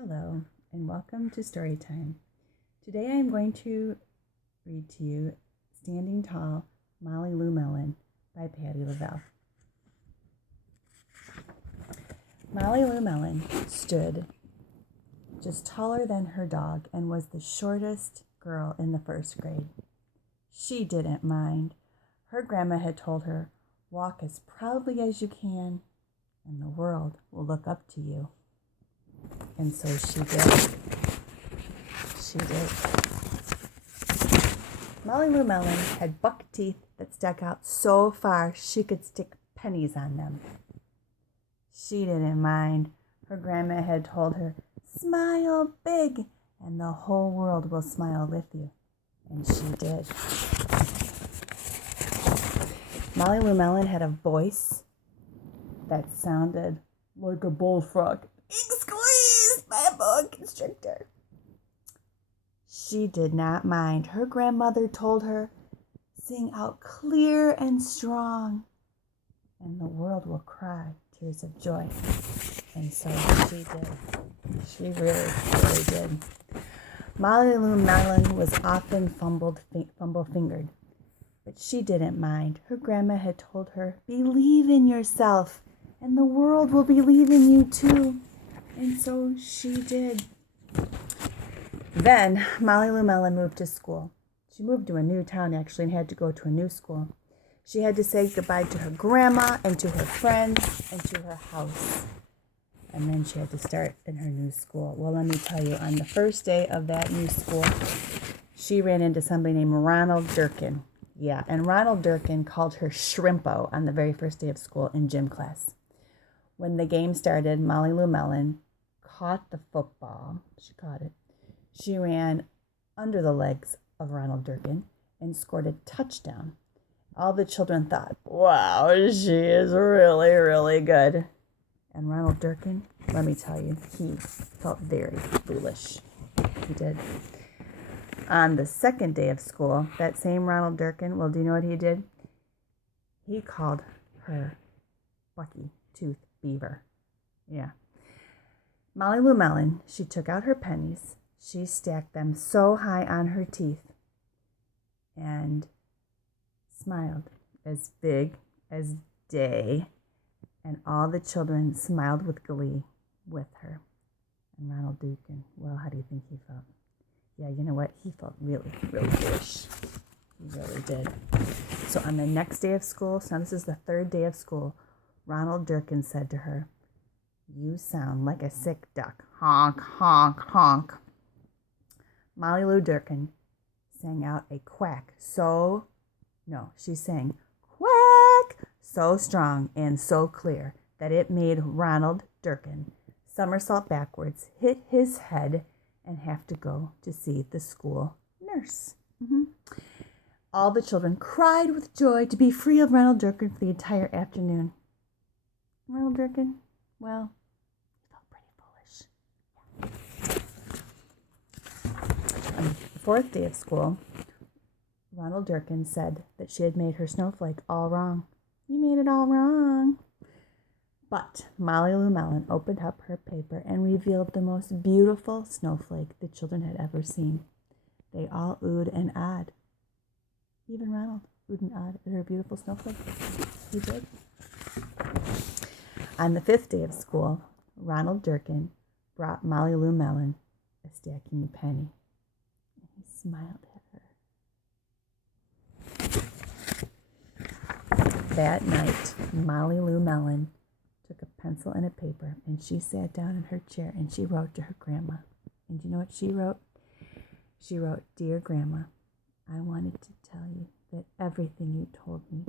Hello, and welcome to Storytime. Today I am going to read to you Standing Tall, Molly Lou Melon by Patti LaBelle. Molly Lou Melon stood just taller than her dog and was the shortest girl in the first grade. She didn't mind. Her grandma had told her, "Walk as proudly as you can, and the world will look up to you." And so she did. She did. Molly Lou Melon had buck teeth that stuck out so far she could stick pennies on them. She didn't mind. Her grandma had told her, "Smile big, and the whole world will smile with you." And she did. Molly Lou Melon had a voice that sounded like a bullfrog being squeezed by a boa constrictor. She did not mind. Her grandmother told her, "Sing out clear and strong, and the world will cry tears of joy." And so she did. She really did. Molly Lou Melon was often fumble-fingered, but she didn't mind. Her grandma had told her, "Believe in yourself, and the world will believe in you too." And so she did. Then Molly Lou Melon moved to school. She moved to a new town, actually, and had to go to a new school. She had to say goodbye to her grandma and to her friends and to her house. And then she had to start in her new school. Well, let me tell you, on the first day of that new school, she ran into somebody named Ronald Durkin. Yeah, and Ronald Durkin called her Shrimpo on the very first day of school in gym class. When the game started, Molly Lou Melon caught the football. She caught it. She ran under the legs of Ronald Durkin and scored a touchdown. All the children thought, "Wow, she is really, really good." And Ronald Durkin, let me tell you, he felt very foolish. He did. On the second day of school, that same Ronald Durkin, well, do you know what he did? He called her Bucky Tooth Beaver. Yeah. Molly Lou Melon, she took out her pennies. She stacked them so high on her teeth and smiled as big as day. And all the children smiled with glee with her. And Ronald Durkin, well, how do you think he felt? Yeah, you know what? He felt really, really foolish. He really did. So on the next day of school, so now this is the third day of school, Ronald Durkin said to her, "You sound like a sick duck. Honk, honk, honk." Molly Lou Durkin sang out a quack she sang quack so strong and so clear that it made Ronald Durkin somersault backwards, hit his head, and have to go to see the school nurse. All the children cried with joy to be free of Ronald Durkin for the entire afternoon. Ronald Durkin, well, he felt pretty foolish. On the fourth day of school, Ronald Durkin said that she had made her snowflake all wrong. "You made it all wrong." But Molly Lou Melon opened up her paper and revealed the most beautiful snowflake the children had ever seen. They all oohed and ahed. Even Ronald oohed and ahed at her beautiful snowflake. He did. On the fifth day of school, Ronald Durkin brought Molly Lou Melon a stacking penny. And he smiled at her. That night, Molly Lou Melon took a pencil and a paper, and she sat down in her chair and she wrote to her grandma. And you know what she wrote? She wrote, "Dear Grandma, I wanted to tell you that everything you told me